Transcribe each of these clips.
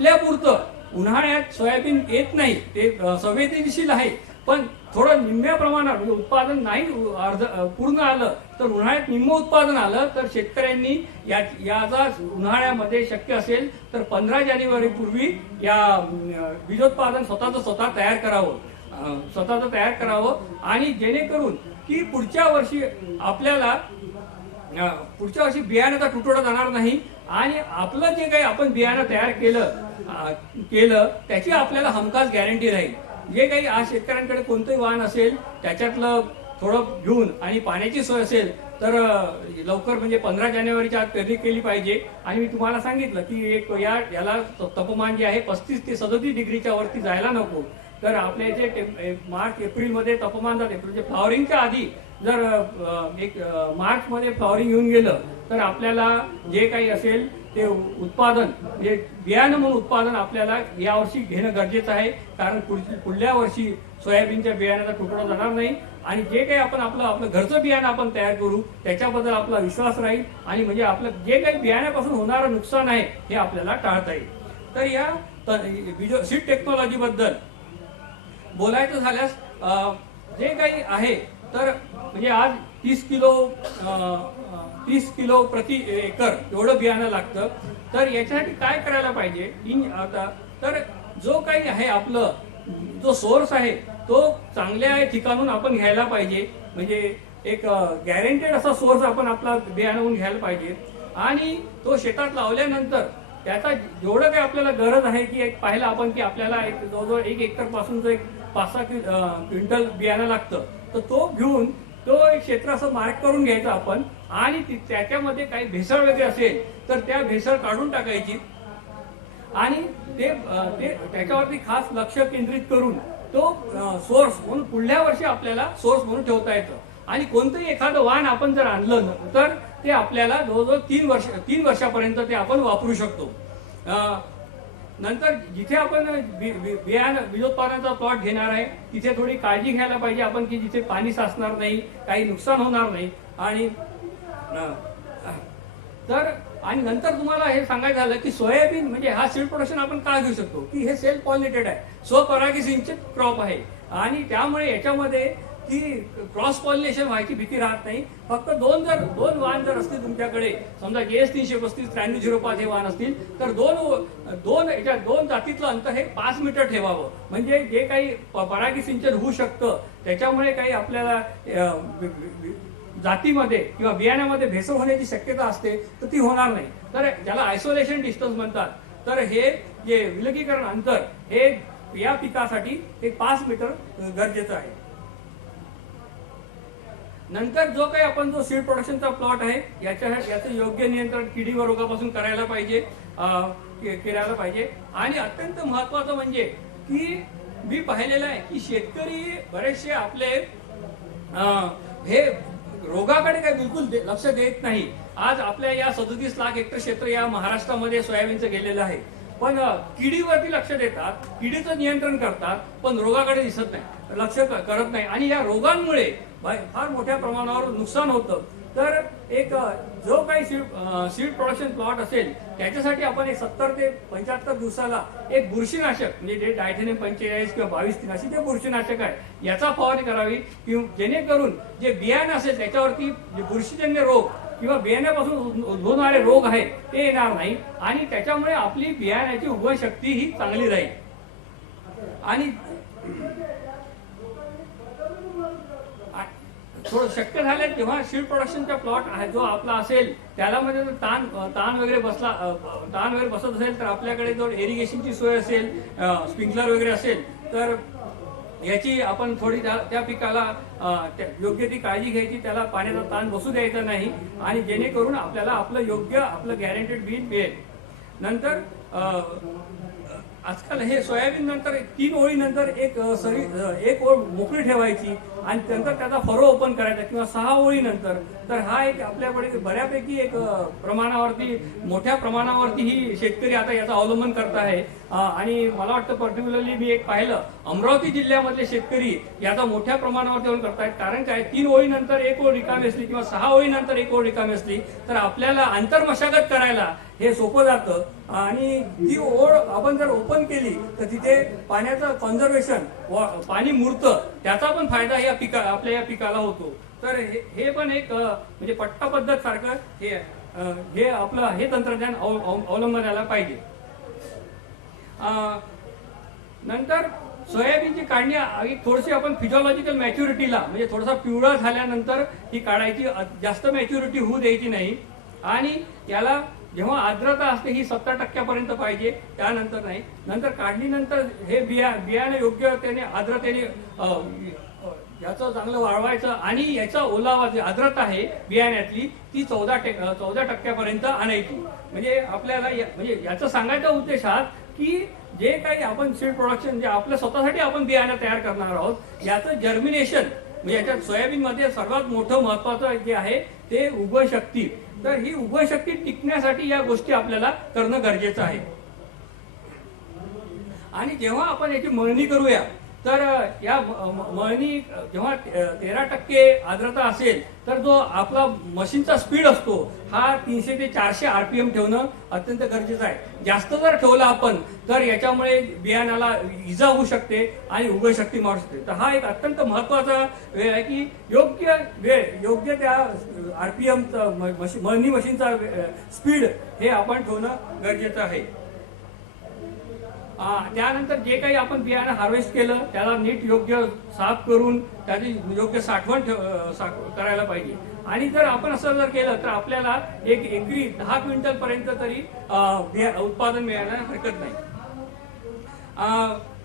आपल्यापुरतं उन्हाळ्यात सोयाबीन येत नाही, ते संवेदनशील आहे, पण थोडं निम्म्या प्रमाणात म्हणजे उत्पादन नाही पूर्ण आलं तर उन्हाळ्यात निम्म उत्पादन आलं तर शेतकऱ्यांनी याचा उन्हाळ्यामध्ये शक्य असेल तर 15 जानेवारी पूर्वी या बीजोत्पादन स्वतः तयार करावं आणि जेणेकरून की पुढच्या वर्षी बियाण्याचा तुटवडा जाणार नाही आणि आपलं जे काही आपण बियाणं तयार केलं त्याची आपल्याला हमखास गॅरंटी राहील. जे काही आज शेतकऱ्यांकडे कोणतंही वाहन असेल त्याच्यातलं थोडं घेऊन आणि पाण्याची सोय असेल तर लवकर म्हणजे 15 जानेवारीच्या आत पेरणी केली पाहिजे. आणि मी तुम्हाला सांगितलं की याला तापमान जे आहे 35 ते 37 डिग्रीच्या वरती जायला नको. तर आपल्या इथे मार्च एप्रिलमध्ये तापमान जाते, म्हणजे फ्लॉवरिंगच्या आधी जर मार्चमध्ये फ्लॉवरिंग येऊन गेलं तर आपल्याला जे काही असेल ते उत्पादन म्हणजे बियाणं म्हणून उत्पादन आपल्याला यावर्षी घेणं गरजेचं आहे. कारण पुढल्या वर्षी सोयाबीनच्या बियाण्याचा तुकडा जाणार नाही आणि जे काही आपण आपलं घरचं बियाणं आपण तयार करू त्याच्याबद्दल आपला विश्वास राहील आणि म्हणजे आपलं जे काही बियाण्यापासून होणारं नुकसान आहे हे आपल्याला टाळता येईल. तर या सीड टेक्नॉलॉजी बद्दल बोलायचं झाल्यास जे काही आहे तर म्हणजे आज 30 किलो प्रति एकर एवढं बियाणं लागतं. तर याच्यासाठी काय करायला पाहिजे तर जो काही आहे आपलं जो सोर्स आहे तो चांगल्या ठिकाणून आपण घ्यायला पाहिजे. म्हणजे एक गॅरंटेड असा सोर्स आपण आपला बियाणं घ्यायला पाहिजे आणि तो शेतात लावल्यानंतर त्याचा जेवढं काही आपल्याला गरज आहे की एक पाहिलं आपण की आपल्याला जवळजवळ 1 एकर पासून एक 5-6 क्विंटल बियाणं लागतं तर तो घेऊन तो एक क्षेत्र असं मार्क करून घ्यायचा आपण आणि त्याच्यामध्ये काही भेसळ वगैरे असेल तर त्या भेसळ काढून टाकायची आणि ते त्याच्यावरती खास लक्ष केंद्रित करून तो सोर्स म्हणून पुढल्या वर्षी आपल्याला सोर्स म्हणून ठेवता येतं. आणि कोणतंही एखादं वाण आपण जर आणलं तर ते आपल्याला जवळजवळ 3 वर्षापर्यंत ते आपण वापरू शकतो. नंतर जिथे आपण बीजोत्पादनाचा प्लॉट घेणार आहे तिथे थोडी काळजी घ्यायला पाहिजे आपण की जिथे पाणी साचणार नाही, काही नुकसान होणार नाही. आणि नंतर तुम्हाला हे सांगायचं झालं की सोयाबीन म्हणजे हा सीड प्रोडक्शन आपण का घेऊ शकतो की हे सेल्फ पॉलिनेटेड आहे, स्वपरागसिंचित क्रॉप आहे आणि त्यामुळे याच्यामध्ये की क्रॉस पॉलिनेशन व्हायची भीती राहत नाही. फक्त दोन वाहन जर असतील तुमच्याकडे, समजा JS 335 9305 हे वाहन असतील तर दोन जातीतलं अंतर हे 5 मीटर ठेवावं. म्हणजे जे काही परागसिंचन होऊ शकतं त्याच्यामुळे काही आपल्याला जातीमध्ये किंवा बियाण्यामध्ये भेसळ होण्याची शक्यता असते तर ती होणार नाही. तर ज्याला आयसोलेशन डिस्टन्स म्हणतात. तर हे जे विलगीकरण अंतर हे या पिकासाठी हे 5 मीटर गरजेचं आहे. नंतर जो काही आपण जो सीड प्रोडक्शनचा प्लॉट आहे याचं योग्य नियंत्रण किडी व रोगापासून करायला पाहिजे. आणि अत्यंत महत्वाचं म्हणजे की मी पाहिलेलं आहे की शेतकरी बरेचसे आपले हे रोगाकडे काही बिलकुल लक्ष देत नाही. आज आपल्या या 37 लाख हेक्टर क्षेत्र या महाराष्ट्रामध्ये सोयाबीनचं गेलेलं आहे, पण किडीवरती लक्ष देतात, किडीचं नियंत्रण करतात, पण रोगाकडे दिसत नाही, लक्ष करत नाही आणि या रोगांमुळे फार मोठ्या प्रमाणावर नुकसान होतं. तर एक जो काही सीड प्रोडक्शन प्लॉट असेल त्याच्यासाठी आपण एक 70 ते 75 दिवसाला एक बुरशीनाशक म्हणजे जे डायथेनियम 45 किंवा 22 अशी ते बुरशीनाशक आहे याचा फवारणी करावी जेणेकरून जे बियाणं असेल त्याच्यावरती जे बुरशीजन्य रोग किंवा बियाण्यापासून उद्भवणारे रोग आहे ते येणार नाही आणि त्याच्यामुळे आपली बियाण्याची उगवण शक्ती ही चांगली राहील. आणि थोडं शक्य झालं तेव्हा सीड प्रोडक्शनचा प्लॉट आहे जो आपला असेल त्याला मध्ये ताण वगैरे बसत असेल तर आपल्याकडे जर इरिगेशनची सोय असेल, स्प्रिंकलर वगैरे असेल तर याची आपण थोडी त्या पिकाला योग्य ती काळजी घ्यायची, त्याला पाण्याचा ताण बसू द्यायचा नाही आणि जेणेकरून आपल्याला आपलं गॅरंटेड बिल मिळेल. नंतर आजकाल हे सोयाबीन नंतर 3 ओळीनंतर एक ओळ मोकळी ठेवायची आणि नंतर त्याचा फरो ओपन करायचा किंवा 6 ओळीनंतर. तर हा एक आपल्याकडे बऱ्यापैकी एक मोठ्या प्रमाणावरती ही शेतकरी आता याचा अवलंबन करत आहे. आणि मला वाटतं पर्टिक्युलरली मी एक पाहिलं अमरावती जिल्ह्यामधले शेतकरी याचा मोठ्या प्रमाणावरती अवलंबन करतायत. कारण काय 3 ओळीनंतर एक ओळ रिकामी असली किंवा 6 ओळीनंतर एक ओळ रिकामी असली तर आपल्याला आंतरमशागत करायला हे सोपं जातं आणि ती ओढ आपण जर ओपन केली तर तिथे पाण्याचं कॉन्झर्वेशन, पाणी मुरतं, त्याचा पण फायदा आपल्या या पिकाला होतो. तर हे पण एक म्हणजे पट्टा पद्धत सारखं हे आपलं हे तंत्रज्ञान अवलंबनाला पाहिजे. नंतर सोयाबीनची काढणी थोडीशी आपण फिजिओलॉजिकल मॅच्युरिटीला म्हणजे थोडासा पिवळा झाल्यानंतर ही काढायची, जास्त मॅच्युरिटी होऊ द्यायची नाही. आणि याला जेव्हा आर्द्रता असते ही 70% पाहिजे, त्यानंतर नाही. नंतर काढणीनंतर हे बियाणे योग्य त्याने आर्द्रतेने याचं चांगलं वाळवायचं आणि याचा ओलावा जी आर्द्रता आहे बियाण्यातली ती 14% आणायची. म्हणजे आपल्याला म्हणजे याचा सांगायचा उद्देश हा की जे काही आपण सीड प्रोडक्शन जे आपल्या स्वतःसाठी आपण बियाणं तयार करणार आहोत, याचं जर्मिनेशन म्हणजे याच्यात सोयाबीन मध्ये सर्वात मोठं महत्वाचं जे आहे ते उगवशक्ती. तर ही उगवशक्ती टिकण्यासाठी या गोष्टी आपल्याला करणं गरजेचं आहे. आणि जेव्हा आपण याची मळणी करूया तर या मळणी जेव्हा 13% आर्द्रता असेल तर जो आपला मशीनचा स्पीड असतो हा 300 ते 400 RPM ठेवणं अत्यंत गरजेचं आहे. जास्त जर ठेवला आपण तर याच्यामुळे बियाणाला इजा होऊ शकते आणि उगवशक्ती मारू शकते. तर हा एक अत्यंत महत्वाचा वेळ आहे की योग्य वेळ योग्य त्या RPM मळणी मशीनचा स्पीड हे आपण ठेवणं गरजेचं आहे. त्यानंतर जे काही आपण बियाणं हार्वेस्ट केलं त्याला नीट योग्य साफ करून त्याची योग्य साठवण करायला पाहिजे. आणि जर आपण असं जर केलं तर आपल्याला एक एकरी 10 क्विंटल पर्यंत तरी उत्पादन मिळायला हरकत नाही.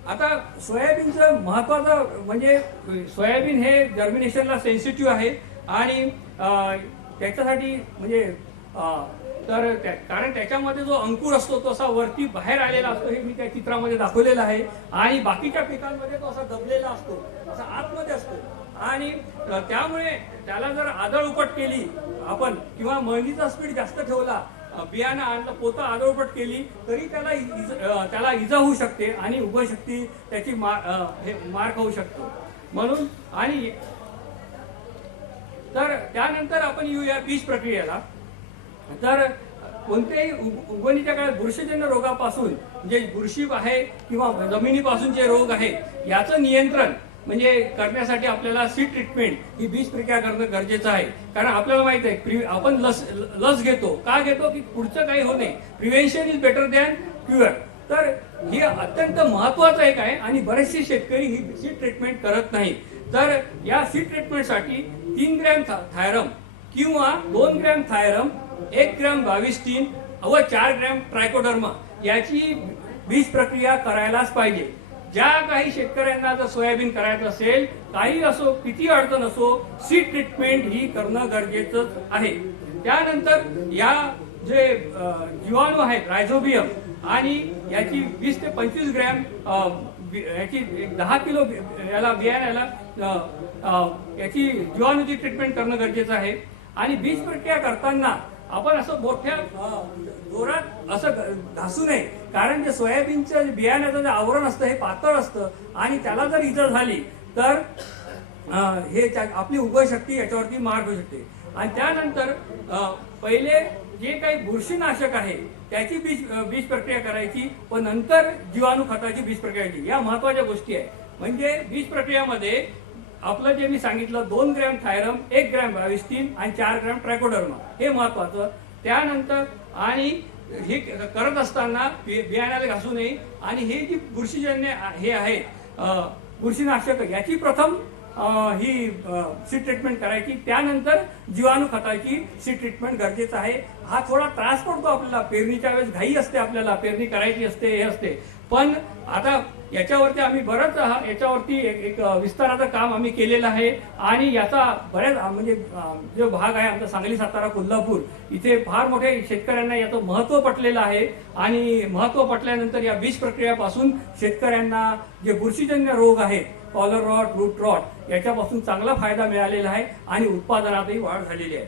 आता सोयाबीनचं महत्वाचं म्हणजे सोयाबीन हे जर्मिनेशनला सेन्सिटिव्ह आहे आणि त्याच्यासाठी म्हणजे कारण त्याच्यामध्ये जो अंकुर असतो तो असा वरती बाहेर आलेला असतो, हे मी त्या चित्रामध्ये दाखवलेलं आहे. आणि बाकीच्या पिकांमध्ये तो असा दबलेला असतो, असा आतमध्ये असतो. आणि त्यामुळे त्याला जर आदळउपट केली आपण किंवा मळणीचा स्पीड जास्त ठेवला, बियाणं आणलं, पोतं आदळउपट केली तरी त्याला इजा होऊ शकते आणि उगवशक्ती त्याची मार खाऊ शकतो. म्हणून आणि तर त्यानंतर आपण येऊया बीज प्रक्रियेला. तर कोणत्याही उगवणीच्या काळात बुरशीजन्य रोगापासून म्हणजे बुरशी आहे किंवा जमिनीपासून जे रोग आहे याचं नियंत्रण म्हणजे करण्यासाठी आपल्याला सीड ट्रीटमेंट ही बीज प्रक्रिया करणं गरजेचं आहे. कारण आपल्याला माहित आहे आपण लस घेतो का घेतो की पुढचं काही होऊ नये. Prevention is better than cure. तर हे अत्यंत महत्वाचं एक आहे आणि बरेचसे शेतकरी ही सीड ट्रीटमेंट करत नाही. तर या सीड ट्रीटमेंटसाठी 3 ग्रॅम थायरम किंवा 2 ग्रॅम थायरम, 1 ग्रॅम 22-3 व 4 ग्रॅम ट्रायकोडर्मा याची बीज प्रक्रिया करायलाच पाहिजे. ज्या काही शेतकऱ्यांना जर सोयाबीन करायचं असेल, काही असो किती अडचण असो, सीड ट्रीटमेंट ही करणं गरजेचं आहे. त्यानंतर या जे जीवाणू आहेत रायझोबियम आणि याची 20 ते 25 ग्रॅम याची 10 किलो याला बियाण्याला याची जीवाणूची ट्रीटमेंट करणं गरजेचं आहे. आणि बीज प्रक्रिया करताना आपण असं मोठ्या जोरात असं घासू नये, कारण जे सोयाबीनचं बियाण्याचं जे आवरण असतं हे पातळ असतं आणि त्याला जर इजा झाली तर हे आपली उगवशक्ती याच्यावरती मार होऊ शकते. आणि त्यानंतर पहिले जे काही बुरशीनाशक आहे त्याची बीज प्रक्रिया करायची व नंतर जीवाणू खताची बीज प्रक्रिया करायची. या महत्वाच्या गोष्टी आहे. म्हणजे बीज प्रक्रियामध्ये आपलं जे मी सांगितलं 2 ग्रॅम थायरम, 1 ग्रॅम 22-3 आणि 4 ग्रॅम ट्रायकोडर्मा हे महत्वाचं. त्यानंतर आणि हे करत असताना बियाण्याला घासू नये. आणि हे जी बुरशीजन्य हे आहे बुरशीनाशक याची प्रथम ही सीड ट्रीटमेंट करायची, त्यानंतर जीवाणू खताची सीड ट्रीटमेंट गरजेचं आहे. हा थोडा त्रास पडतो आपल्याला, पेरणीच्या वेळेस घाई असते, आपल्याला पेरणी करायची असते, हे असते. पण आता याच्यावरती आम्ही बरंच याच्यावरती एक विस्ताराचं काम आम्ही केलेलं आहे. आणि याचा बऱ्याच म्हणजे जो भाग आहे आमचा सांगली, सातारा, कोल्हापूर इथे फार मोठ्या शेतकऱ्यांना याचं महत्व पटलेलं आहे. आणि महत्व पटल्यानंतर या बीज प्रक्रियापासून शेतकऱ्यांना जे बुरशीजन्य रोग आहेत कॉलर रॉट, रूट रॉट याच्यापासून चांगला फायदा मिळालेला आहे आणि उत्पादनातही वाढ झालेली आहे.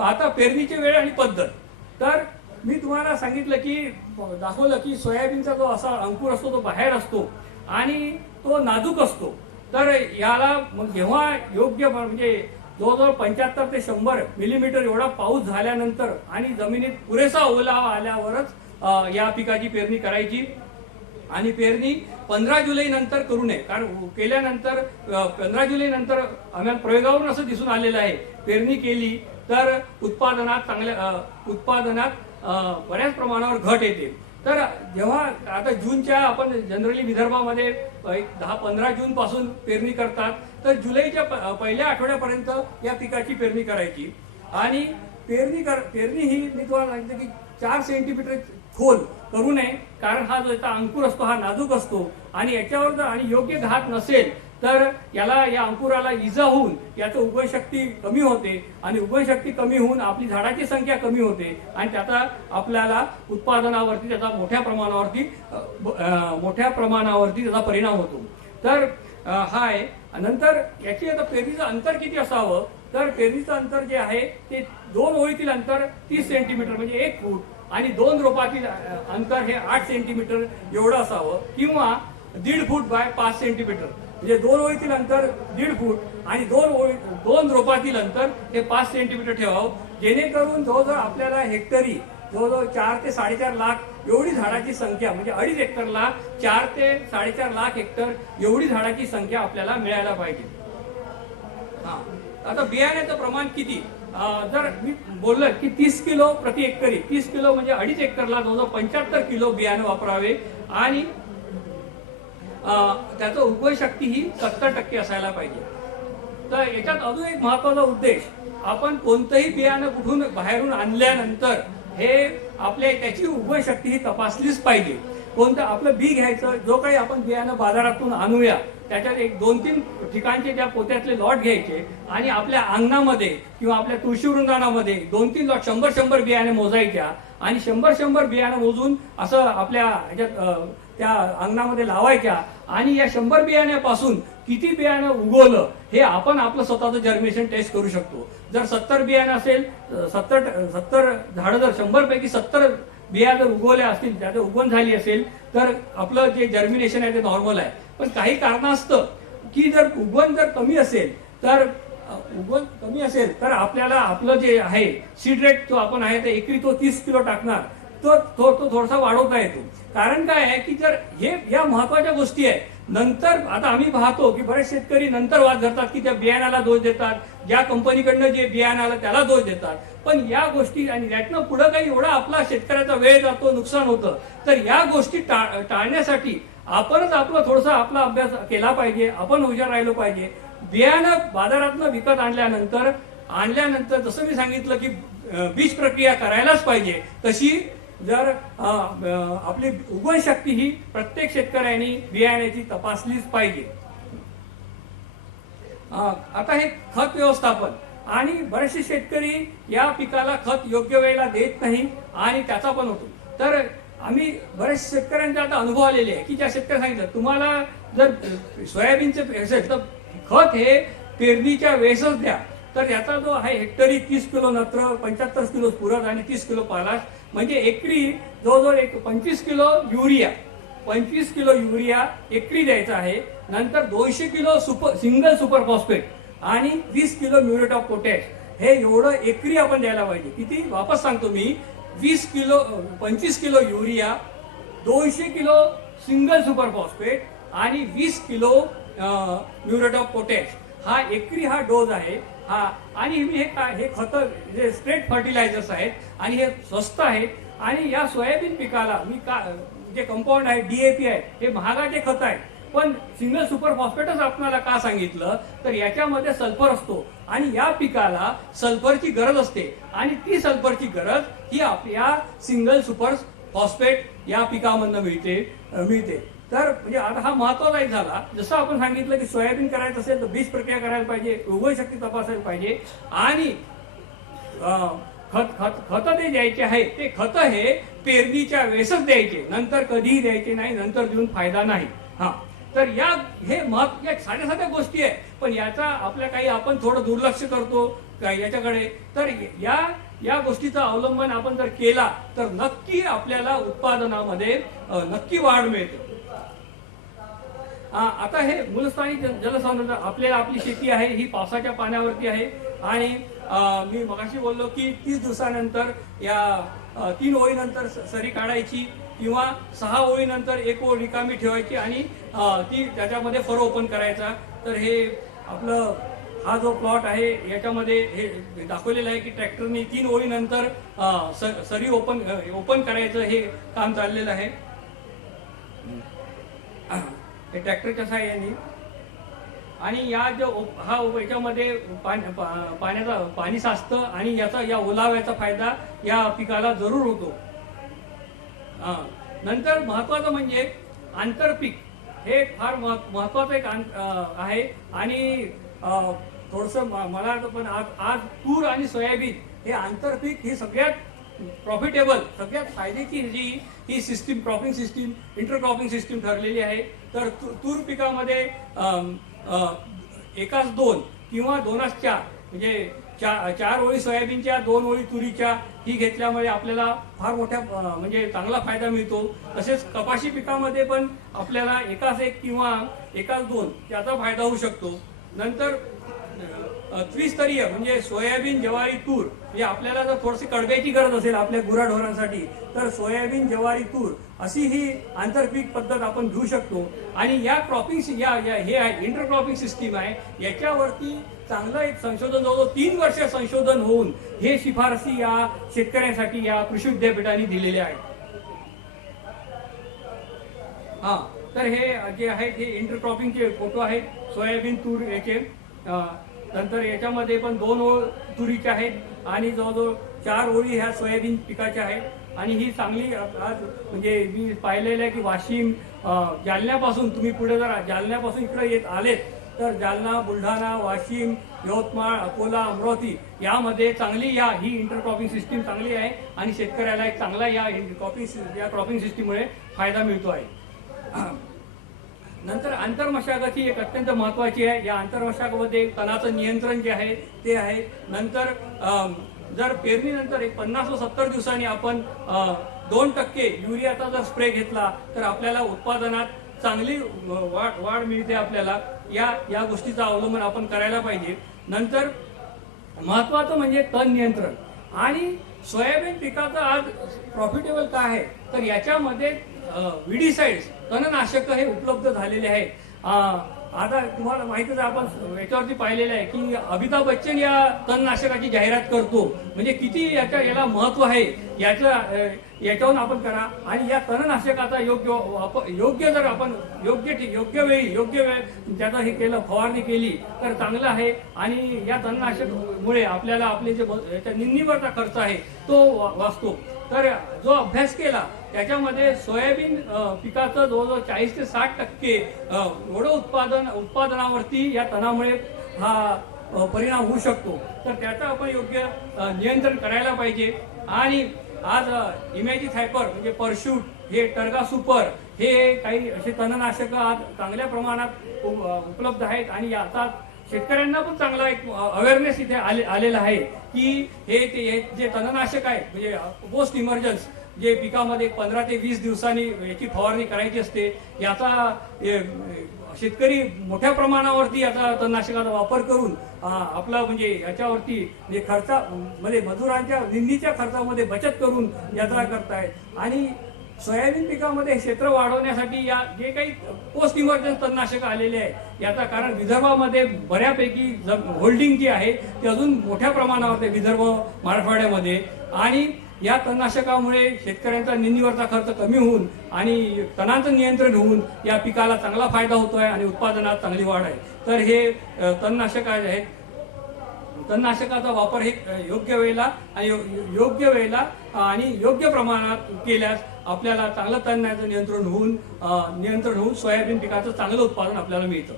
आता पेरणीची वेळ आणि पद्धत. तर मी तुम्हाला सांगितलं की दाखवलं की सोयाबीनचा जो असा अंकुर असतो तो बाहेर असतो आणि तो नाजूक असतो. तर याला मग जेव्हा योग्य म्हणजे जवळजवळ 75 ते 100 मिलीमीटर एवढा पाऊस झाल्यानंतर आणि जमिनीत पुरेसा ओलावा आल्यावरच या पिकाची पेरणी करायची आणि पेरणी 15 जुलै नंतर करू नये, कारण केल्यानंतर 15 जुलै नंतर आम्हाला प्रयोगावरून असं दिसून आलेलं आहे, पेरणी केली तर उत्पादनात बऱ्याच प्रमाणावर घट येते. तर जेव्हा आता जूनच्या आपण जनरली विदर्भामध्ये 10-15 जून पासून पेरणी करतात, तर जुलैच्या पहिल्या आठवड्यापर्यंत या पिकाची पेरणी करायची. आणि पेरणी ही मी तुम्हाला सांगितलं की 4 सेंटीमीटर खोल करू नये, कारण हा जो याचा अंकुर असतो हा नाजूक असतो आणि याच्यावर जर आणि योग्य घात नसेल तर या अंकुराला इजा होऊन याचं उगवशक्ती कमी होते आणि उगवशक्ती कमी होऊन आपली झाडाची संख्या कमी होते आणि त्याचा आपल्याला उत्पादनावरती त्याचा मोठ्या प्रमाणावरती त्याचा परिणाम होतो. तर हा आहे. नंतर याची आता पेरणीचं अंतर किती असावं, तर पेरणीचं अंतर जे आहे ते 2 ओळीतील अंतर 30 सेंटीमीटर म्हणजे 1 फूट आणि 2 रोपातील अंतर हे 8 सेंटीमीटर एवढं असावं, किंवा 1.5 फूट बाय 5 सेंटीमीटर म्हणजे 2 ओळीतील अंतर 1.5 फूट आणि 2 रोपातील अंतर हे 5 सेंटीमीटर ठेवावं, जेणेकरून जवळजवळ आपल्याला हेक्टरी जवळजवळ 4 ते 4.5 लाख एवढी झाडाची संख्या, म्हणजे 2.5 हेक्टरला 4 ते 4.5 लाख हेक्टर एवढी झाडाची संख्या आपल्याला मिळायला पाहिजे. हा, आता बियाण्याचं प्रमाण किती, जर मी बोललं की 30 किलो प्रति हेक्टरी, 30 किलो म्हणजे 2.5 हेक्टरला जवळजवळ 75 किलो बियाणं वापरावे आणि त्याचं उगवशक्ती ही 70% असायला पाहिजे. तर याच्यात अजून एक महत्वाचा उद्देश, आपण कोणतंही बियाणं कुठून बाहेरून आणल्यानंतर हे त्याची उगवशक्ती ही तपासलीच पाहिजे. कोणतं आपलं बी घ्यायचं, जो काही आपण बियाणं बाजारातून आणूया त्याच्यात 1-2-3 ठिकाणचे त्या पोत्यातले लॉट घ्यायचे आणि आपल्या अंगणामध्ये किंवा आपल्या तुळशी वृंदानामध्ये 2-3 लॉट 100 बियाणे मोजायच्या आणि 100 बियाणं मोजून असं आपल्या ह्याच्यात त्या अंगणामध्ये लावायच्या आणि या 100 बियाण्यापासून किती बियाणं उगवलं हे आपण आपलं स्वतःचं जर्मिनेशन टेस्ट करू शकतो. जर 70 बियाणं असेल, 70 झाडं जर 100 पैकी 70 बिया जर उगवल्या असतील, त्याचं उगवण झाली असेल, तर आपलं जे जर्मिनेशन आहे ते नॉर्मल आहे. पण काही कारणास्तव की जर उगवण जर कमी असेल तर आपल्याला आपलं जे आहे सीड रेट जो आपण आहे ते एकरी 30 किलो टाकणार, तो थोडासा वाढवता येतो. कारण काय आहे की जर या महत्वाच्या गोष्टी आहे, नंतर आता आम्ही पाहतो की बरेच शेतकरी नंतर वाद धरतात की त्या बियाणाला दोष देतात, ज्या कंपनीकडनं जे बियाणं आलं त्याला दोष देतात. पण या गोष्टी आणि यातनं पुढे काही एवढा आपला शेतकऱ्याचा वेळ जातो, नुकसान होतं. तर या गोष्टी टाळण्यासाठी आपणच आपला अभ्यास केला पाहिजे, आपण हुशार राहिलो पाहिजे. बियाणं बाजारातनं विकत आणल्यानंतर जसं मी सांगितलं की बीज प्रक्रिया करायलाच पाहिजे, तशी जर आपली उगवणशक्ती ही प्रत्येक शेतकऱ्यांनी बियाण्याची तपासलीच पाहिजे. आता हे खत व्यवस्थापन, आणि बरेचसे शेतकरी या पिकाला खत योग्य वेळेला देत नाही आणि त्याचा पण होतो. तर आम्ही बरेच शेतकऱ्यांचे आता अनुभव आलेले आहे की ज्या शेतकऱ्यांनी सांगितलं तुम्हाला जर सोयाबीनचे असेल तर खत हे पेरणीच्या वेळेसच द्या. तर याचा जो आहे हेक्टरी 30 किलो नत्र, 75 किलो स्फुरद आणि 30 किलो पालाश, म्हणजे एकरी जवळजवळ 25 किलो युरिया एकरी द्यायचा आहे. नंतर 200 किलो सिंगल सुपर फॉस्फेट आणि 20 किलो म्युरेट ऑफ पोटॅश, हे एवढं एकरी आपण द्यायला पाहिजे. किती, वापस सांगतो मी, 25 kilo urea, 200 kilo single super phosphate आणि 20 किलो म्युरेट ऑफ पोटॅश, हा एकरी हा डोज आहे. आणि हे खत जे स्ट्रेट फर्टिलायझर्स आहेत आणि हे स्वस्त आहेत. आणि या सोयाबीन पिकाला जे कंपाऊंड आहे DAP आहे, हे महागाचे खत आहे. पण सिंगल सुपर फॉस्फेटच आपल्याला का सांगितलं, तर याच्यामध्ये सल्फर असतो आणि या पिकाला सल्फरची गरज असते आणि ती सल्फरची गरज ही आपल्या सिंगल सुपर फॉस्फेट या पिकामधनं मिळते. तर म्हणजे आता हा महत्वाचा एक झाला. जसं आपण सांगितलं की सोयाबीन करायचं असेल तर बीज प्रक्रिया करायला पाहिजे, उगवणशक्ती तपासायला पाहिजे आणि खत जे द्यायचे आहे ते खत हे पेरणीच्या वेळेसच द्यायचे, नंतर कधीही द्यायचे नाही, नंतर देऊन फायदा नाही. तर या साध्या गोष्टी आहे, पण याचा आपण थोडं दुर्लक्ष करतो याच्याकडे. तर या गोष्टीचा अवलंबन आपण जर केला तर नक्की आपल्याला उत्पादनामध्ये नक्की वाढ मिळते. आता हे मूलस्थानी जलसंधारण, आपली शेती आहे ही पावसाच्या पाण्यावरती आहे आणि मी मगाशी बोललो की 30 दिवसानंतर या 3 ओळीनंतर सरी काढायची किंवा 6 ओळीनंतर 1 ओळ रिकामी ठेवायची आणि ती त्याच्यामध्ये फरो ओपन करायचा. तर हे आपलं हा जो प्लॉट आहे याच्यामध्ये हे दाखवलेलं आहे की ट्रॅक्टरने 3 ओळीनंतर सरी ओपन करायचं हे काम चाललेलं आहे हे ट्रॅक्टरच्या साहाय्याने. आणि या जो याच्यामध्ये पाणी साचतं आणि याचा या ओलाव्याचा फायदा या पिकाला जरूर होतो. नंतर महत्वाचं म्हणजे आंतरपीक हे फार महत्वाचं एक आहे. आणि थोडंसं मला पण आज तूर आणि सोयाबीन हे आंतरपीक हे सगळ्यात प्रॉफिटेबल सगळ्यात फायद्याची ही system cropping system intercropping system ठरलेली आहे. तर तूर पिकामध्ये 1:2 किंवा 2:4 म्हणजे 4 ओळी सोयाबीनच्या 2 ओळी तुरीच्या ही घेतल्यामुळे आपल्याला फार मोठ्या म्हणजे चांगला फायदा मिळतो. तसेच कपाशी पिकामध्ये पण आपल्याला 1:1 किंवा 1:2 त्याचा फायदा होऊ शकतो. नंतर त्रिस्तरीय म्हणजे सोयाबीन ज्वारी तूर म्हणजे आपल्याला जर थोडीशी कडब्याची गरज असेल आपल्या गुराढोरांसाठी तर सोयाबीन ज्वारी तूर अशी ही आंतरपीक पद्धत आपण घेऊ शकतो. आणि या क्रॉपिंग हे आहे इंटरक्रॉपिंग सिस्टीम आहे. याच्यावरती चांगलं एक संशोधन जवळजवळ 3 वर्ष संशोधन होऊन हे शिफारसी या शेतकऱ्यांसाठी या कृषी विद्यापीठाने दिलेले आहेत. तर हे जे आहे ते इंटरक्रॉपिंगचे फोटो आहेत सोयाबीन तूर याचे. नंतर याच्यामध्ये पण 2 ओळ तुरीच्या आहेत आणि जवळजवळ 4 ओळी ह्या सोयाबीन पिकाच्या आहेत. आणि ही चांगली आज म्हणजे मी पाहिलेलं आहे की वाशिम जालन्यापासून तुम्ही पुढे जर जालन्यापासून इकडे येत आलेत तर जालना बुलढाणा वाशिम यवतमाळ अकोला अमरावती यामध्ये चांगली ही इंटरक्रॉपिंग सिस्टीम चांगली आहे आणि शेतकऱ्याला एक चांगला या क्रॉपिंग सिस्टीममुळे फायदा मिळतो आहे. नंतर आंतरमशागत ही एक अत्यंत महत्वाची आहे. या आंतरमशागतीमध्ये तणाचं नियंत्रण जे आहे ते आहे. नंतर जर पेरणीनंतर 50 व 70 दिवसांनी आपण 2% युरियाचा जर स्प्रे घेतला तर आपल्याला उत्पादनात चांगली वाढ मिळते. आपल्याला या गोष्टीचा अवलंबन आपण करायला पाहिजे. नंतर महत्वाचं म्हणजे तण नियंत्रण. आणि सोयाबीन पिकाचं आज प्रॉफिटेबल काय आहे तर याच्यामध्ये विडीसाइड्स तणनाशक हे उपलब्ध झालेले आहेत. आता तुम्हाला माहितीच आहे आपण याच्यावरती पाहिलेलं आहे की अमिताभ बच्चन या तणनाशकाची जाहिरात करतो म्हणजे किती याला महत्व आहे याच्यावरून आपण करा. आणि या तणनाशकाचा योग्य जर आपण योग्य वेळ त्याचा हे केलं फवारणी केली तर चांगलं आहे. आणि या तणनाशकमुळे आपल्याला आपले जे याच्या निम्मीवरचा खर्च आहे तो वाचतो. तर जो अभ्यास केला त्याच्यामध्ये सोयाबीन पिकाचं जवळजवळ 40 ते 60% एवढं उत्पादनावरती या तणामुळे हा परिणाम होऊ शकतो. तर त्याचं आपण योग्य नियंत्रण करायला पाहिजे. आणि आज इमॅजिथायपर म्हणजे परशूट हे टर्गा सुपर हे काही असे तणनाशक आज चांगल्या प्रमाणात उपलब्ध आहेत. आणि याचा शेतकऱ्यांना पण चांगला एक अवेअरनेस इथे आलेला आहे की हे जे तणनाशक आहे म्हणजे पोस्ट इमर्जन्स जे पिकामध्ये 15 ते 20 दिवसांनी याची फवारणी करायची असते याचा शेतकरी मोठ्या प्रमाणावरती याचा तणनाशकाचा वापर करून आपला म्हणजे याच्यावरती म्हणजे खर्चामध्ये मजुरांच्या निंदीच्या खर्चामध्ये बचत करून यात्रा करतायत. आणि सोयाबीन पिकामध्ये क्षेत्र वाढवण्यासाठी या जे काही पोस्ट इमर्जन्स तणनाशक आलेले आहे याचा कारण विदर्भामध्ये बऱ्यापैकी होल्डिंग जी आहे ती अजून मोठ्या प्रमाणावर विदर्भ मराठवाड्यामध्ये. आणि या तणनाशकामुळे शेतकऱ्यांचा निंदीवरचा खर्च कमी होऊन आणि तणांचं नियंत्रण होऊन या पिकाला चांगला फायदा होतोय आणि उत्पादनात चांगली वाढ आहे. तर हे तणनाशक आहेत. तणनाशकाचा वापर हे योग्य वेळेला आणि योग्य प्रमाणात केल्यास आपल्याला चांगलं तणाचं नियंत्रण होऊन सोयाबीन पिकाचं चांगलं उत्पादन आपल्याला मिळतं.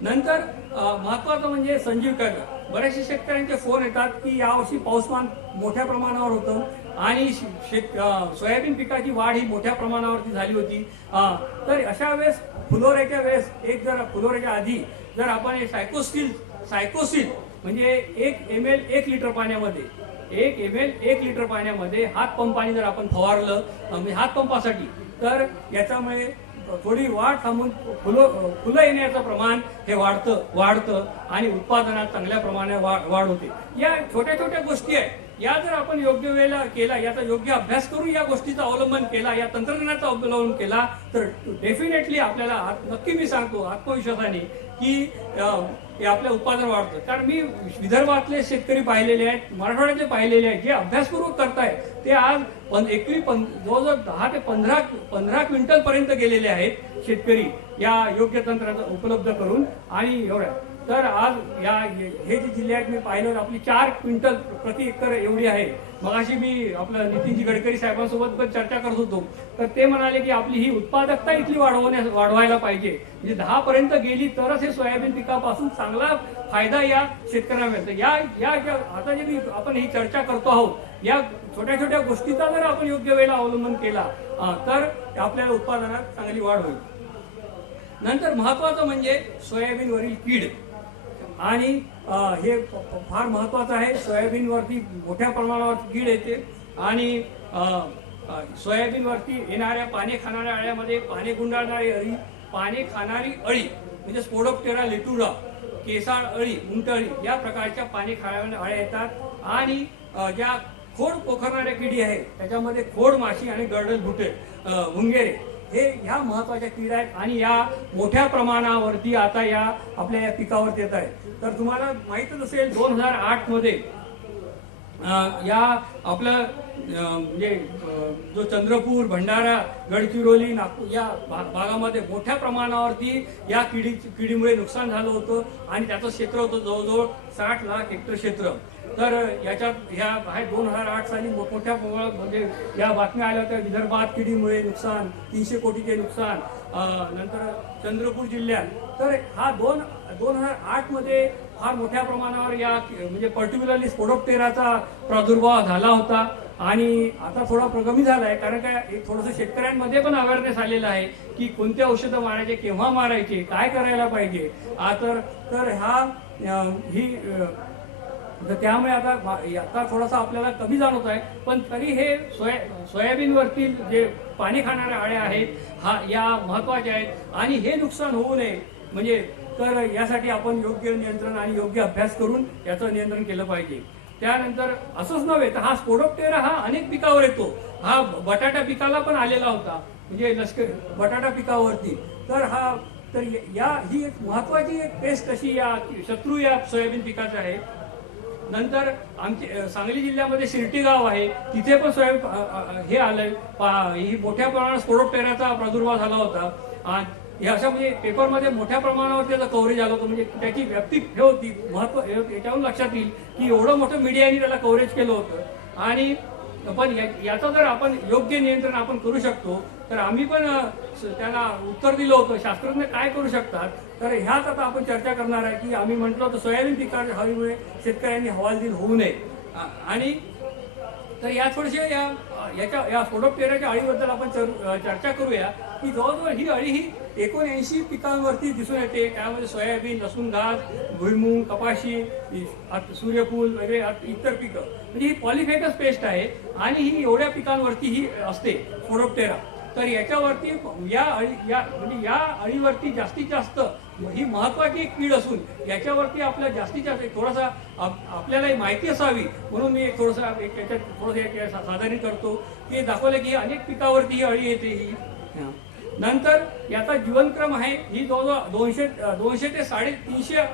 नंतर महत्वाचं म्हणजे संजीव कर्ज. बरेचसे शेतकऱ्यांचे फोन येतात की यावर्षी पाऊसमान मोठ्या प्रमाणावर होतं आणि सोयाबीन पिकाची वाढ ही मोठ्या प्रमाणावरती झाली होती. तर अशा वेळेस फुलोऱ्याच्या वेळेस फुलोऱ्याच्या आधी जर आपण सायकोसिल म्हणजे 1 ml 1 लिटर पाण्यामध्ये हातपंपाने जर आपण फवारलं म्हणजे हातपंपासाठी तर याच्यामुळे थोडी वाढ थांबून फुलं येण्याचं प्रमाण हे वाढतं आणि उत्पादनात चांगल्या प्रमाणात वाढ होते. या छोट्या छोट्या गोष्टी आहेत या जर आपण योग्य वेळेला केला, याचा योग्य अभ्यास करून या गोष्टीचा अवलंबन केला, या तंत्रज्ञानाचा अवलंबन केला, तर डेफिनेटली आपल्याला नक्की मी सांगतो आत्मविश्वासाने की हे आपलं उत्पादन वाढतं. कारण मी विदर्भातले शेतकरी पाहिलेले आहेत, मराठवाड्यातले पाहिलेले आहेत, जे अभ्यासपूर्वक करताय ते आज जवळजवळ 10 ते 15 क्विंटल पर्यंत गेलेले आहेत शेतकरी या योग्य तंत्राचा उपलब्ध करून. आणि एवढ्या तर आज हे जे जिल्हे आहेत मी पाहिलं आपली 4 क्विंटल प्रति एकर एवढी आहे. मगाशी मी आपलं नितीनजी गडकरी साहेबांसोबत पण चर्चा करत होतो, तर ते म्हणाले की आपली ही उत्पादकता इथली वाढवायला पाहिजे, म्हणजे 10 पर्यंत गेली तरच हे सोयाबीन पिकापासून चांगला फायदा या शेतकऱ्यांना मिळतो. या आता जे आपण ही चर्चा करतो आहोत, या छोट्या छोट्या गोष्टीचा जर आपण योग्य वेळेला अवलंबन केला तर आपल्याला उत्पादनात चांगली वाढ होईल. नंतर महत्वाचं म्हणजे सोयाबीनवरील कीड, आणि हे फार महत्वाचं आहे. सोयाबीनवरती मोठ्या प्रमाणावर कीड येते, आणि सोयाबीनवरती येणाऱ्या पाने खाणाऱ्या अळ्यामध्ये पाने गुंडाळणारी अळी, पाने खाणारी अळी म्हणजे स्पोडोप्टेरा लेटुरा, केसाळ अळी, उंटअळी या प्रकारच्या पाने खाणाऱ्या अळ्या येतात. आणि ज्या खोड पोखरणाऱ्या किडी आहेत त्याच्यामध्ये खोड माशी आणि गर्डल भुंगेरे हे ह्या महत्वाच्या कीड आहेत, आणि या मोठ्या प्रमाणावरती आता या आपल्या या पिकावरती येत आहेत. तर तुम्हाला माहीतच असेल 2008 मध्ये या आपलं म्हणजे जो चंद्रपूर, भंडारा, गडचिरोली, नागपूर या भागामध्ये मोठ्या प्रमाणावरती या किडीमुळे नुकसान झालं होतं, आणि त्याचं क्षेत्र होतं जवळजवळ 60 लाख हेक्टर क्षेत्र. तर याच्यात ह्या 2008 साली मोठमोठ्या प्रमाणात म्हणजे या बातम्या आल्या होत्या, विदर्भात किडीमुळे नुकसान 300 कोटीचे नुकसान. नंतर चंद्रपूर जिल्ह्यात तर हा 2008 मध्ये फार मोठ्या प्रमाणावर या म्हणजे पर्टिक्युलरली स्पोडोप्टेराचा प्रादुर्भाव झाला होता. आणि आता थोडा कमी झाला आहे, कारण काय थोडंसं शेतकऱ्यांमध्ये पण अवेअरनेस आलेला आहे की कोणते औषधं मारायचे, केव्हा मारायचे, काय करायला पाहिजे. तर त्यामुळे आता थोडासा आपल्याला कमी जाणवत आहे, पण तरी हे सोयाबीनवरती जे पाणी खाणाऱ्या अळ्या आहेत या महत्वाच्या आहेत, आणि हे नुकसान होऊ नये म्हणजे तर यासाठी आपण योग्य नियंत्रण आणि योग्य अभ्यास करून याचं नियंत्रण केलं पाहिजे. त्यानंतर असंच नव्हे तर हा स्पोडोप्टेरा हा अनेक पिकावर येतो. हा बटाटा पिकाला पण आलेला होता, म्हणजे बटाटा पिकावरती. तर ही एक महत्वाची एक पेस्ट अशी या शत्रू या सोयाबीन पिकाचा आहे. नंतर आमचे सांगली जिल्ह्यामध्ये शिर्टी गाव आहे, तिथे पण सोयाबीन हे आलंय, ही मोठ्या प्रमाणात स्पोडोप्टेराचा प्रादुर्भाव झाला होता. हे अशा म्हणजे पेपरमध्ये मोठ्या प्रमाणावर त्याचं कव्हरेज आलं होतं, म्हणजे त्याची व्याप्ती हे होती, महत्व याच्यावरून लक्षात येईल की एवढं मोठं मीडियाने त्याला कव्हरेज केलं होतं. आणि पण याचं जर आपण योग्य नियंत्रण आपण करू शकतो तर आम्ही पण त्याला उत्तर दिलं होतं, शास्त्रज्ञ काय करू शकतात. तर ह्याच आता आपण चर्चा करणार आहे की आम्ही म्हटलं होतं सोयाबीन पिकाच्या हवेमुळे शेतकऱ्यांनी हवालदिल होऊ नये. आणि तर या थोडेसे या स्पोडोप्टेराच्या अळीबद्दल आपण चर्चा करूया की जवळजवळ ही अळी ही 79 पिकांवरती दिसून येते. त्यामध्ये सोयाबीन, लसूण घास, भुईमूग, कपाशी, सूर्यफूल वगैरे इतर पिकं, म्हणजे ही पॉलिफेकस पेस्ट आहे, आणि ही एवढ्या पिकांवरती ही असते स्पोडोप्टेरा. तर याच्यावरती म्हणजे या अळीवरती जास्तीत जास्त ही महत्वाची एक कीड असून याच्यावरती आपल्याला जास्तीत जास्त थोडासा आपल्याला माहिती असावी म्हणून मी थोडंसं सादरीकरण करतो की दाखवलं की अनेक पिकावरती ही अळी येते. ही नंतर याचा जीवनक्रम आहे, ही जवळजवळ 200 ते 350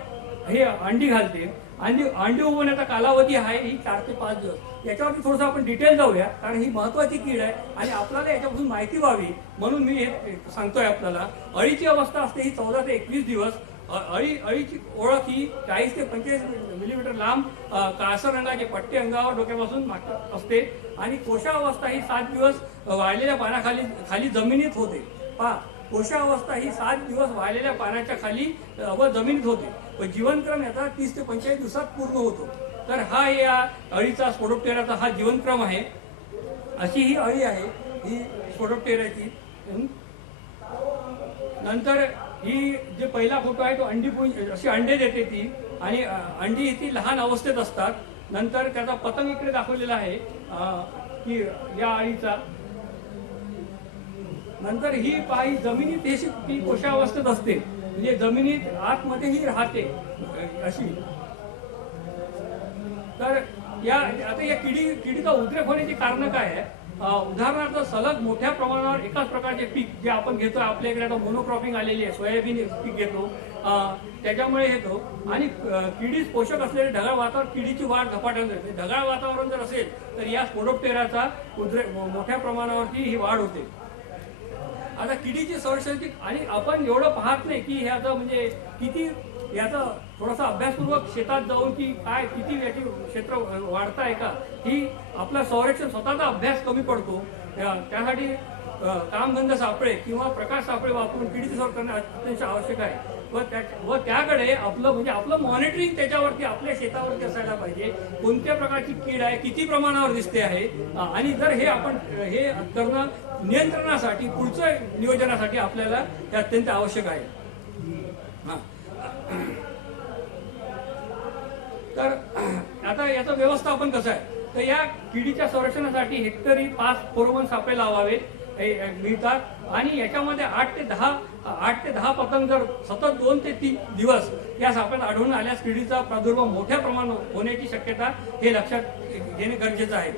हे अंडी घालते. अंडी उगवण्याचा कालावधी आहे ही 4 ते 5 दिवस. याच्यावरती थोडंसं आपण डिटेल जाऊया, कारण ही महत्वाची कीड आहे आणि आपल्याला याच्यापासून माहिती व्हावी म्हणून मी हे सांगतोय आपल्याला. अळीची अवस्था असते ही 14 ते 21 दिवस. अळीची ओळख ही 40 ते 45 मिलीमीटर लांब काळसर रंगाचे पट्टे अंगावर डोक्यापासून असते, आणि कोशावस्था ही 7 दिवस वाळलेल्या पानाखाली जमिनीत होते. कोशावस्था ही 7 दिवस वाळलेल्या पानाच्या खाली व जमिनीत होते, व जीवनक्रम याचा 30 ते 45 दिवसात पूर्ण होतो. तर हा या अळीचा स्पोडोप्टेराचा हा जीवनक्रम आहे. अशी ही अळी आहे ही स्पोडोप्टेराची. नंतर ही जे पहिला फोटो आहे तो अशी अंडे देते ती, आणि अंडी ती लहान अवस्थेत असतात. नंतर त्याचा पतंग इकडे दाखवलेला आहे की या अळीचा. नंतर ही पाही जमिनीत ती कोशावस्थेत असते, म्हणजे जमिनीत आतमध्येही राहते अशी. तर आता या किडीचा उद्रेक होण्याची कारण काय आहे? उदाहरणार्थ सलग मोठ्या प्रमाणावर एकाच प्रकारचे पीक जे आपण घेतो, आपल्याकडे आता मोनोक्रॉपिंग आलेली आहे, सोयाबीन पीक घेतो, त्याच्यामुळे येतो. आणि किडीच पोषक असलेले ढगाळ वातावरण किडीची वाढ झपाट्याने होते. ढगाळ वातावरण जर असेल तर या स्पोडोप्टेराचा उद्रेक मोठ्या प्रमाणावरती ही वाढ होते. आता किडीची संरक्षणाची आणि आपण एवढं पाहत नाही की ह्याचं म्हणजे किती याचा थोडासा अभ्यासपूर्वक शेतात जाऊन की काय किती याची क्षेत्र वाढत आहे का, ही आपला संरक्षण स्वतःचा अभ्यास कमी पडतो. त्यासाठी कामगंध सापळे किंवा प्रकाश सापळे वापरून किडीची संरक्षण अत्यंत आवश्यक आहे. व त्याकडे आपलं मॉनिटरिंग त्याच्यावरती आपल्या शेतावरती असायला पाहिजे. कोणत्या प्रकारची कीड आहे, किती प्रमाणावर दिसते आहे, आणि जर हे आपण हे करणं नियंत्रणासाठी पुढच्या नियोजनासाठी आपल्याला हे अत्यंत आवश्यक आहे. तर आता याचं व्यवस्थापन कसं आहे? तर या किडीच्या संरक्षणासाठी हेक्टरी 5 फेरोमोन सापळे लावावे मिळतात. आणि याच्यामध्ये 8 ते 10 पतंग जर सतत 2 ते 3 दिवस या सापळ्यात आढळून आल्यास किडीचा प्रादुर्भाव मोठ्या प्रमाणात होण्याची शक्यता हे लक्षात घेणे गरजेचं आहे.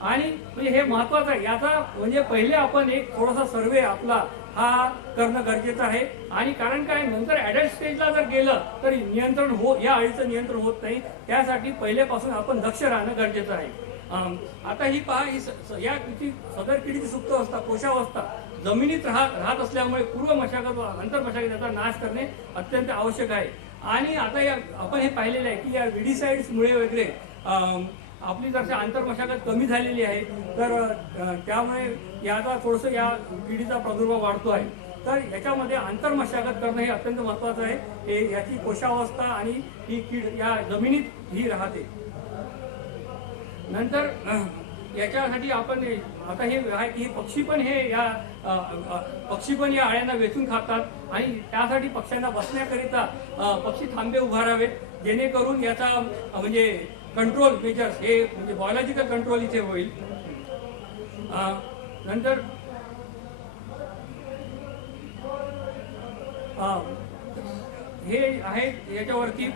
आणि म्हणजे हे महत्वाचं आहे. याचा म्हणजे पहिले आपण एक थोडासा सर्वे आपला हा करणं गरजेचं आहे. आणि कारण काय, नंतर ऍडल्ट स्टेजला जर गेलं तर या अळीचं नियंत्रण होत नाही. त्यासाठी पहिल्यापासून आपण दक्ष राहणं गरजेचं आहे. आता ही पहा, या सदर किडीची सुप्त अवस्था कोशावस्था जमिनीत राहत असल्यामुळे पूर्व मशागत व आंतर मशागत याचा नाश करणे अत्यंत आवश्यक आहे. आणि आता आपण हे पाहिलेलं आहे की या विडीसाइड्स मुळे वगैरे आपली जर आंतरमशागत कमी झालेली आहे, तर त्यामुळे याचा थोडंसं या किडीचा प्रादुर्भाव वाढतो आहे. तर याच्यामध्ये आंतरमशागत करणं हे अत्यंत महत्वाचं आहे. हे याची कोशावस्था आणि ही कीड या जमिनीत ही राहते. नंतर याच्यासाठी आपण आता हे आहे की पक्षी पण या अळ्यांना वेचून खातात. आणि त्यासाठी पक्ष्यांना बसण्याकरिता पक्षी थांबे उभारावेत, जेणेकरून याचा म्हणजे कंट्रोल मेजर्स हे म्हणजे बायोलॉजिकल कंट्रोल इथे होईल. नंतर हे आहे याच्यावरती.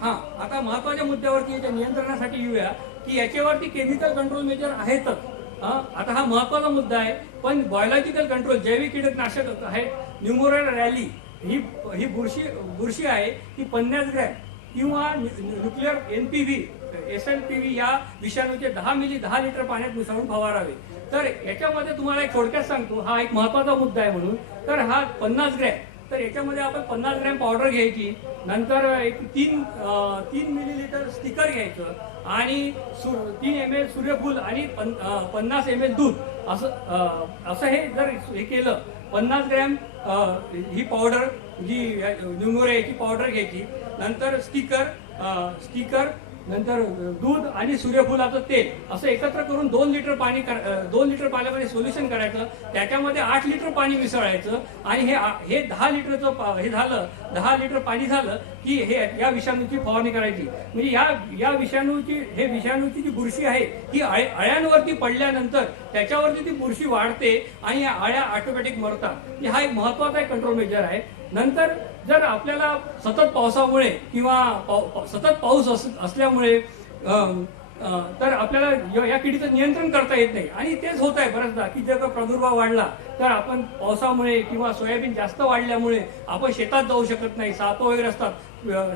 आता महत्वाच्या मुद्द्यावरती याच्या नियंत्रणासाठी येऊया की याच्यावरती केमिकल कंट्रोल मेजर आहेतच. आता हा महत्वाचा मुद्दा आहे. पण बायोलॉजिकल कंट्रोल जैविक कीटकनाशक आहेत. न्यूमोरल रॅली ही बुरशी आहे ती 50 ग्रॅम किंवा न्यूक्लिअर NPV SNPV या विषाणूचे 10 मिली 10 लिटर पाण्यात मिसळून फवारावे. तर याच्यामध्ये तुम्हाला एक थोडक्यात सांगतो, हा एक महत्वाचा मुद्दा आहे म्हणून. तर हा 50 ग्रॅम, तर याच्यामध्ये आपण 50 ग्रॅम पावडर घ्यायची, नंतर एक 3 मिलीलिटर स्टिकर घ्यायचं, आणि 3 ml सूर्यफूल आणि 50 ml दूध असं हे जर हे केलं. 50 ग्रॅम ही पावडर जी न्यूमोरियाची पावडर घ्यायची, नंतर स्टिकर नंतर दूध आणि सूर्यफुलाचं तेल असं एकत्र करून 2 लिटर पाण्यामध्ये सोल्युशन करायचं. त्याच्यामध्ये 8 लिटर पाणी मिसळायचं. आणि हे 10 लिटरचं हे झालं, 10 लिटर पाणी झालं की या विषाणूची फवारणी करायची. म्हणजे या विषाणूची जी बुरशी आहे ही अळ्यांवरती पडल्यानंतर त्याच्यावरती ती बुरशी वाढते आणि या अळ्या ऑटोमॅटिक मरतात. हा एक महत्वाचा कंट्रोल मेजर आहे. नंतर जर आपल्याला सतत पावसामुळे किंवा सतत पाऊस असल्यामुळे तर आपल्याला या किडीचं नियंत्रण करता येत नाही. आणि तेच होत आहे बऱ्याचदा की जर प्रादुर्भाव वाढला तर आपण पावसामुळे किंवा सोयाबीन जास्त वाढल्यामुळे आपण शेतात जाऊ शकत नाही, साप वगैरे असतात,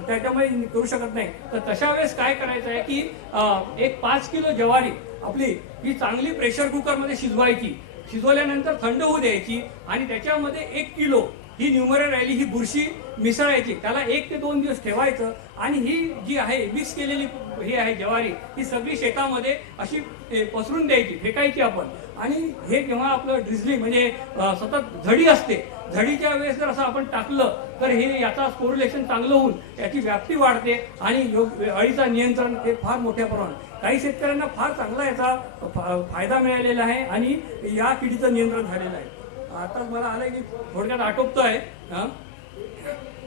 त्याच्यामुळे करू शकत नाही. तर तशा वेळेस काय करायचं आहे की एक 5 किलो ज्वारी आपली ही चांगली प्रेशर कुकरमध्ये शिजवायची. शिजवल्यानंतर थंड होऊ द्यायची आणि त्याच्यामध्ये 1 किलो ही न्यूमोरिया रॅली ही बुरशी मिसळायची. त्याला 1 ते 2 दिवस ठेवायचं. आणि ही जी आहे मिक्स केलेली ही आहे ज्वारी, ही सगळी शेतामध्ये अशी पसरून द्यायची, फेकायची आपण. आणि हे जेव्हा आपलं ड्रिझलिंग म्हणजे सतत झडी असते, झडीच्या वेळेस जर असं आपण टाकलं तर हे याचा कोरिलेशन चांगलं होऊन याची व्याप्ती वाढते आणि अळीचा नियंत्रण हे फार मोठ्या प्रमाणात. काही शेतकऱ्यांना फार चांगला याचा फायदा मिळालेला आहे आणि या किडीचं नियंत्रण झालेलं आहे. आता मला आलंय की थोडक्यात आटोपतोय.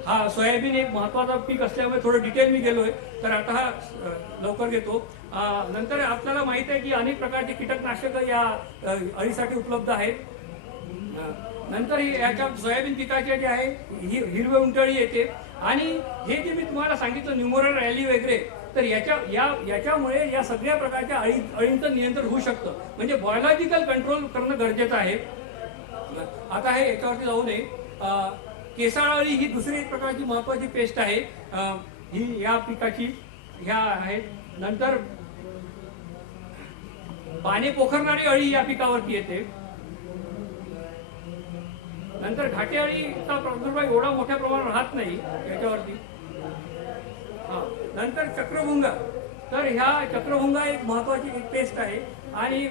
हा सोयाबीन एक महत्वाचा पीक असल्यामुळे थोडं डिटेल मी गेलोय, तर आता हा लवकर घेतो. नंतर आपल्याला माहित आहे की अनेक प्रकारचे कीटकनाशक या अळीसाठी उपलब्ध आहेत. नंतर याच्या सोयाबीन पिकाचे जे आहे हिरवे उंटळी येते आणि हे जे मी तुम्हाला सांगितलं न्यूमरल रॅली वगैरे, तर याच्यामुळे या सगळ्या प्रकारच्या अळींचं नियंत्रण होऊ शकतं. म्हणजे बायोलॉजिकल कंट्रोल करणं गरजेचं आहे. आता हे याच्यावरती जाऊ नये. केसाळ अळी ही दुसरी एक प्रकारची महत्वाची पेस्ट आहे. ही या पिकाची ह्या आहेत. नंतर पाने पोखरणारी अळी या पिकावरती येते. नंतर घाटे अळीचा प्रादुर्भाव एवढा मोठ्या प्रमाणावर राहत नाही याच्यावरती. नंतर चक्रभुंगा. तर ह्या चक्रभुंगा एक महत्वाची एक पेस्ट आहे. आणि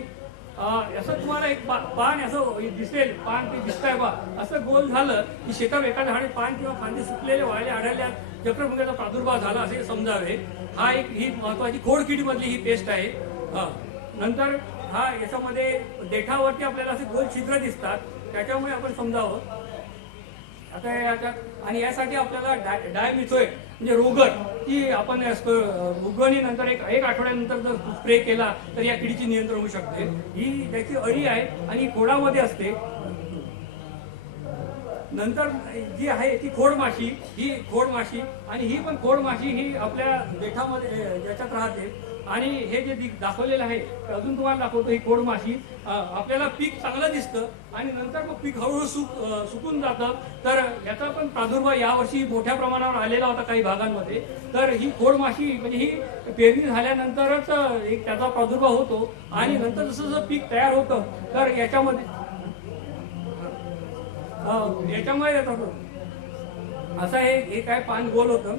असं तुम्हाला एक पान असं दिसेल, पान ते दिसतंय बा असं गोल झालं की शेतात एखाद्या झाडे पान किंवा फांदी सुकलेले वाळले आढळल्यास चक्रभुंगाचा प्रादुर्भाव झाला असे समजावे. हा एक ही महत्वाची खोडकिडी मधली ही पेस्ट आहे. नंतर याच्यामध्ये देठावरती आपल्याला असे गोल छिद्र दिसतात, त्याच्यामुळे आपण समजावं. आता याच्यात आणि यासाठी आपल्याला डायमिथोएट म्हणजे रोगर की आपण उगवणीनंतर एक आठवड्यानंतर जर स्प्रे केला तर या किडीची नियंत्रण होऊ शकते. ही त्याची अळी आहे आणि खोडामध्ये असते. नंतर जी आहे ती खोडमाशी. आणि ही पण खोडमाशी ही आपल्या देठामध्ये याच्यात राहते. आणि हे जे दाखवलेलं आहे अजून तुम्हाला दाखवतो. ही खोडमाशी आपल्याला पीक चांगलं दिसतं आणि नंतर मग पीक हळूहळू सुकून जातं. तर याचा पण प्रादुर्भाव यावर्षी मोठ्या प्रमाणावर आलेला होता काही भागांमध्ये. तर ही खोडमाशी म्हणजे ही पेरणी झाल्यानंतरच एक त्याचा प्रादुर्भाव होतो आणि नंतर जसं जसं पीक तयार होतं तर याच्यामुळे असं हे काय पान गोल होतं.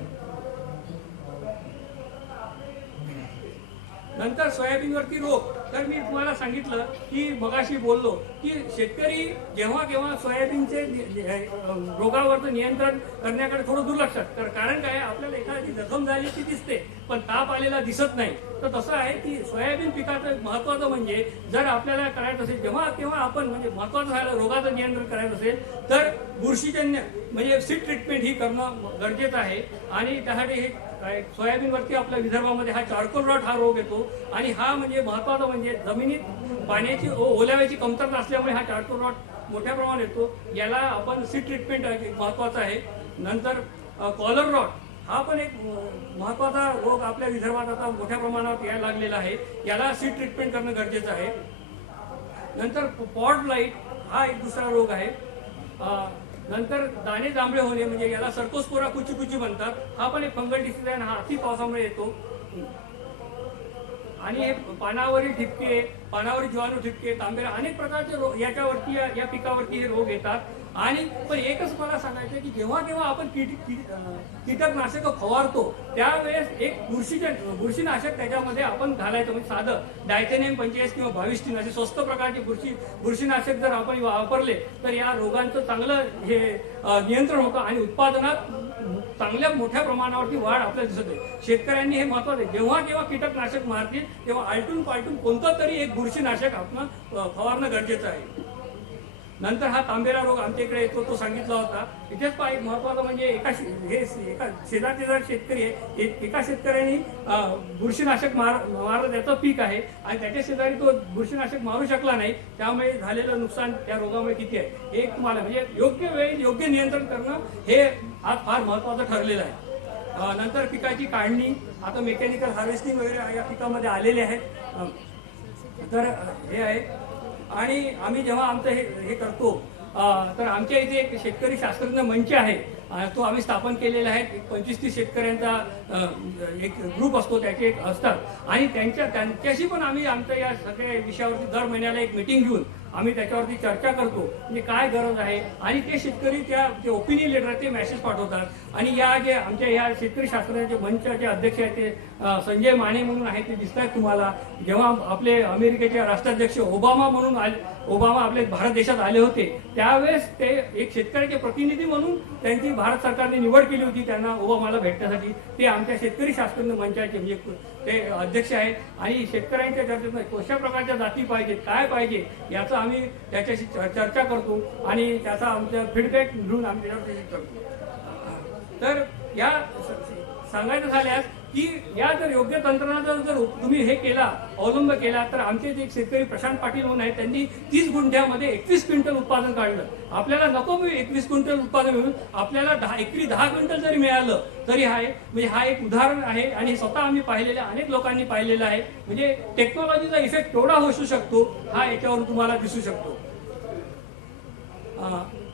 नंतर सोयाबीनवरती रोग. तर मी तुम्हाला सांगितलं की मगाशी बोललो की शेतकरी जेव्हा केव्हा सोयाबीनचे रोगावरचं नियंत्रण करण्याकडे थोडं दुर्लक्ष. तर कारण काय, आपल्याला एखादी जखम झाली ती दिसते पण ताप आलेला दिसत नाही. तर तसं आहे की सोयाबीन पिकाचं महत्वाचं म्हणजे जर आपल्याला करायचं असेल जेव्हा केव्हा आपण म्हणजे महत्वाचं झालं रोगाचं नियंत्रण करायचं असेल तर बुरशीजन्य म्हणजे सीड ट्रीटमेंट ही करणं गरजेचं आहे. आणि त्यासाठी हे सोयाबीनवरती आपल्या विदर्भामध्ये हा चारकोल रॉट हा रोग येतो. आणि हा म्हणजे महत्वाचा म्हणजे जमिनीत पाण्याची ओलाव्याची कमतरता असल्यामुळे हा चारकोल रॉट मोठ्या प्रमाणात येतो. याला आपण सीड ट्रीटमेंट महत्वाचं आहे. नंतर कॉलर रॉट हा पण एक महत्वाचा रोग आपल्या विदर्भात आता मोठ्या प्रमाणावर यायला लागलेला आहे. याला सीड ट्रीटमेंट करणं गरजेचं आहे. नंतर पॉड ब्लाइट हा एक दुसरा रोग आहे. नंतर दाणे जांभळे होणे म्हणजे याला सर्कोस्पोरा कुची म्हणतात. हा पण एक फंगल डिसीज आहे. हा अति पावसामुळे येतो. आणि हे पानावरील ठिपके, पानावरील जीवाणू ठिपके, तांबेरा अनेक प्रकारचे याच्यावरती या पिकावरती हे रोग येतात. आणि पण एकच मला सांगायचं की जेव्हा केव्हा आपण कीटकनाशक फवारतो त्यावेळेस एक बुरशीनाशक त्याच्यामध्ये आपण घालायचं. म्हणजे साधं डायथेनियम 45 किंवा 22 असे स्वस्त प्रकारचे बुरशीनाशक जर आपण वापरले तर या रोगांचं चांगलं हे नियंत्रण होतं आणि उत्पादनात चांगल्या मोठ्या प्रमाणावरती वाढ आपल्याला दिसत आहे. शेतकऱ्यांनी हे महत्वाचं आहे जेव्हा केव्हा कीटकनाशक मारतील तेव्हा आलटून पालटून कोणतं तरी एक बुरशीनाशक आपण फवारणं गरजेचं आहे. नंतर हा तांबेरा रोग आमच्या इकडे येतो, तो सांगितला होता. इथेच एक महत्वाचं म्हणजे एका शेजारचे जर शेतकरी आहे, एका शेतकऱ्यांनी बुरशीनाशक मारलं, त्याचं पीक आहे आणि त्याच्या शेजारी तो बुरशीनाशक मारू शकला नाही. त्यामुळे झालेलं नुकसान त्या रोगामुळे किती आहे हे एक तुम्हाला म्हणजे योग्य वेळी योग्य नियंत्रण करणं हे आज फार महत्वाचं ठरलेलं आहे. नंतर पिकाची काढणी. आता मेकॅनिकल हार्वेस्टिंग वगैरे या पिकामध्ये आलेले आहेत. तर हे आहे. आणि आम्ही जेव्हा आमचं हे करतो तर आमच्या इथे एक शेतकरी शास्त्रज्ञ मंच आहे. तो आम्ही स्थापन केलेला आहे. 25-30 शेतकऱ्यांचा एक ग्रुप असतो, त्याचे एक असतात आणि त्यांच्याशी पण आम्ही आमच्या या सगळ्या विषयावरती दर महिन्याला एक मीटिंग घेऊन आम्ही त्याच्यावरती चर्चा करतो. म्हणजे काय गरज आहे आणि ते शेतकरी जे ओपिनियन लेटर ते मेसेज पाठवतात. आणि या जे आमच्या या शेतकरी शास्त्रज्ञाचे मंचाचे अध्यक्ष आहेत ते संजय माने म्हणून आहेत, ते दिसत आहेत तुम्हाला. जेव्हा आपले अमेरिकेचे राष्ट्राध्यक्ष ओबामा आपले भारत देशात आले होते त्यावेळेस ते एक शेतकऱ्याचे प्रतिनिधी म्हणून त्यांची भारत सरकारने निवड केली होती त्यांना ओबामाला भेटण्यासाठी. ते आमच्या शेतकरी शास्त्रज्ञ मंचाचे म्हणजे ते अध्यक्ष आहेत. आणि शेतकऱ्यांच्या चर्चेत कशा प्रकारच्या जाती पाहिजेत, काय पाहिजे याचं आम्ही त्याच्याशी चर्चा करतो आणि त्याचा आमचा फीडबॅक घेऊन आम्ही त्याच्यावर करतो. तर या सांगायचं झाल्यास की या जर योग्य तंत्रज्ञानाचा जर तुम्ही हे केला, अवलंब केला, तर आमचे जे शेतकरी प्रशांत पाटील म्हणून आहेत त्यांनी 30 गुंठ्यामध्ये 21 क्विंटल उत्पादन काढलं. आपल्याला नको 21 क्विंटल उत्पादन मिळून आपल्याला एकरी 10 क्विंटल जरी मिळालं तरी म्हणजे हा एक उदाहरण आहे आणि स्वतः आम्ही पाहिलेल्या अनेक लोकांनी पाहिलेलं आहे. म्हणजे टेक्नॉलॉजीचा इफेक्ट केवढा होऊ शकतो हा याच्यावरून तुम्हाला दिसू शकतो.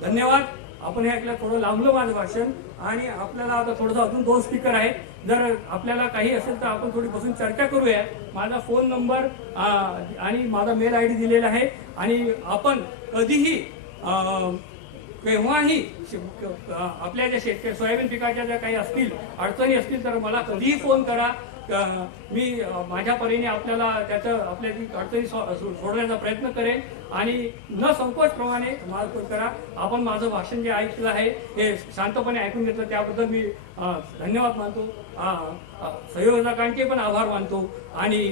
धन्यवाद. आपण हे ऐकलं, थोडं लांबलं माझं भाषण आणि आपल्याला आता थोडंसं अजून 2 स्पीकर आहेत. जर आपल्याला काही असेल तर आपण थोडी बसून चर्चा करूया. माझा फोन नंबर आणि माझा मेल ID दिलेला आहे आणि आपण कधीही केव्हाही आपल्या ज्या शेतकरी सोयाबीन पिकाच्या ज्या काही असतील अडचणी असतील तर मला कधीही फोन करा. मी माझ्या परीने आपल्याला आपल्या अडचणी सोडवण्याचा प्रयत्न करेन आणि न संकोचप्रमाणे मला करा. आपण माझं भाषण जे ऐकलं आहे ते शांतपणे ऐकून घेतलं त्याबद्दल मी धन्यवाद मानतो. संयोजकांचे पण आभार मानतो आणि